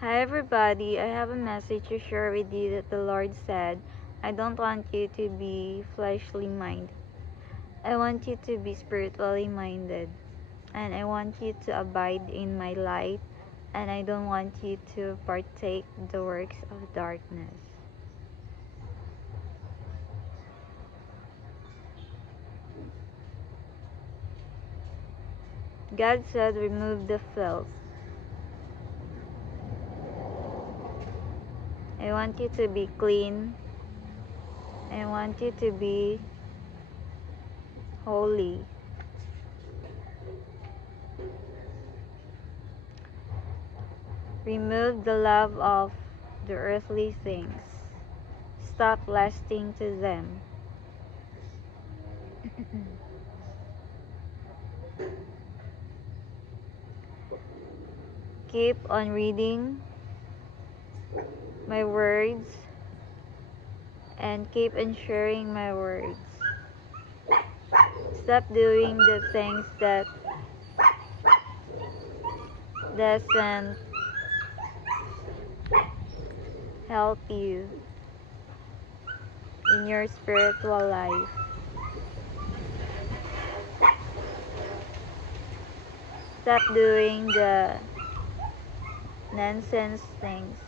Hi everybody, I have a message to share with you that the Lord said, I don't want you to be fleshly minded. I want you to be spiritually minded. And I want you to abide in my light. And I don't want you to partake the works of darkness. God said, remove the filth. I want you to be clean. I want you to be holy. Remove the love of the earthly things. Stop lusting to them. Keep on reading my words and keep on sharing my words. Stop doing the things that doesn't help you in your spiritual life. Stop doing the nonsense things.